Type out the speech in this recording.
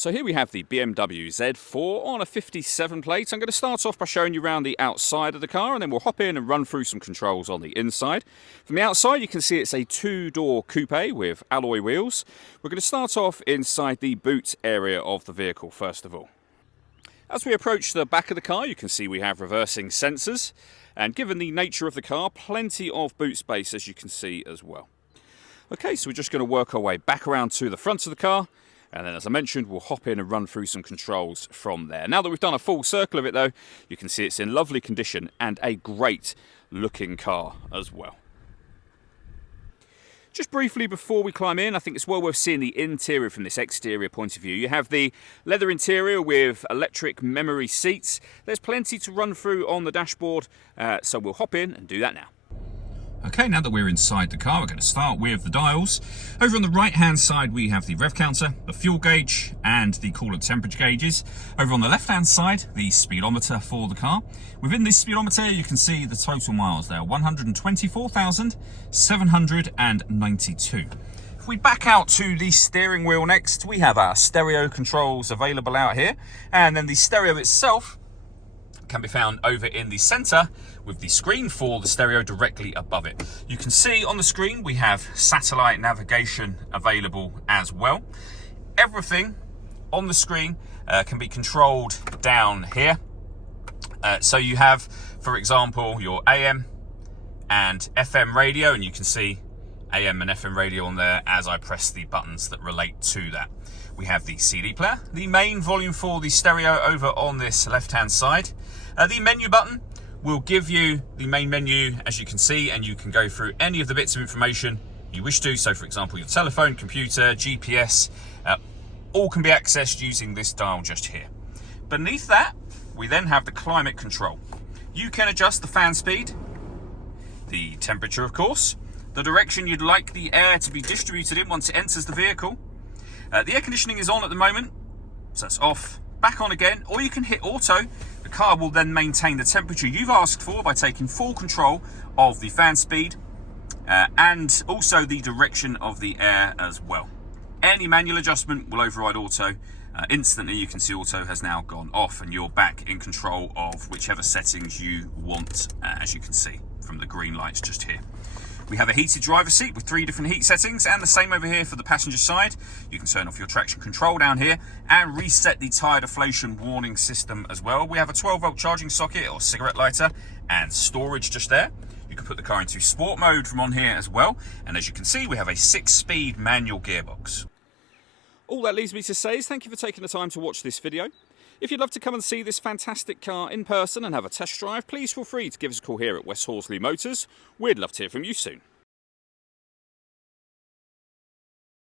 So here we have the BMW Z4 on a 57 plate. I'm going to start off by showing you around the outside of the car, and then we'll hop in and run through some controls on the inside. From the outside you can see it's a two-door coupe with alloy wheels. We're going to start off inside the boot area of the vehicle first of all. As we approach the back of the car you can see we have reversing sensors, and given the nature of the car, plenty of boot space as you can see as well. Okay, so we're just going to work our way back around to the front of the car. And then, as I mentioned, we'll hop in and run through some controls from there. Now that we've done a full circle of it, though, you can see it's in lovely condition and a great looking car as well. Just briefly before we climb in, I think it's well worth seeing the interior from this exterior point of view. You have the leather interior with electric memory seats. There's plenty to run through on the dashboard, so we'll hop in and do that now. Okay, now that we're inside the car, we're going to start with the dials. Over on the right-hand side, we have the rev counter, the fuel gauge, and the coolant temperature gauges. Over on the left-hand side, the speedometer for the car. Within this speedometer, you can see the total miles there, 124,792. If we back out to the steering wheel next, we have our stereo controls available out here. And then the stereo itself can be found over in the center with the screen for the stereo directly above it. You can see on the screen we have satellite navigation available as well. Everything on the screen can be controlled down here. So you have, for example, your AM and FM radio, and you can see AM and FM radio on there as I press the buttons that relate to that. We have the CD player, the main volume for the stereo over on this left-hand side. The menu button will give you the main menu, as you can see, and you can go through any of the bits of information you wish to. So, for example, your telephone, computer, GPS, all can be accessed using this dial just here. Beneath that, we then have the climate control. You can adjust the fan speed, the temperature, of course, the direction you'd like the air to be distributed in once it enters the vehicle. The air conditioning is on at the moment, so it's off, back on again, or you can hit auto. The car will then maintain the temperature you've asked for by taking full control of the fan speed and also the direction of the air as well. Any manual adjustment will override auto. Instantly you can see auto has now gone off and you're back in control of whichever settings you want, as you can see from the green lights just here. We have a heated driver's seat with 3 different heat settings, and the same over here for the passenger side. You can turn off your traction control down here and reset the tyre deflation warning system as well. We have a 12-volt charging socket or cigarette lighter and storage just there. You can put the car into sport mode from on here as well. And as you can see, we have a 6-speed manual gearbox. All that leaves me to say is thank you for taking the time to watch this video. If you'd love to come and see this fantastic car in person and have a test drive, please feel free to give us a call here at West Horsley Motors. We'd love to hear from you soon.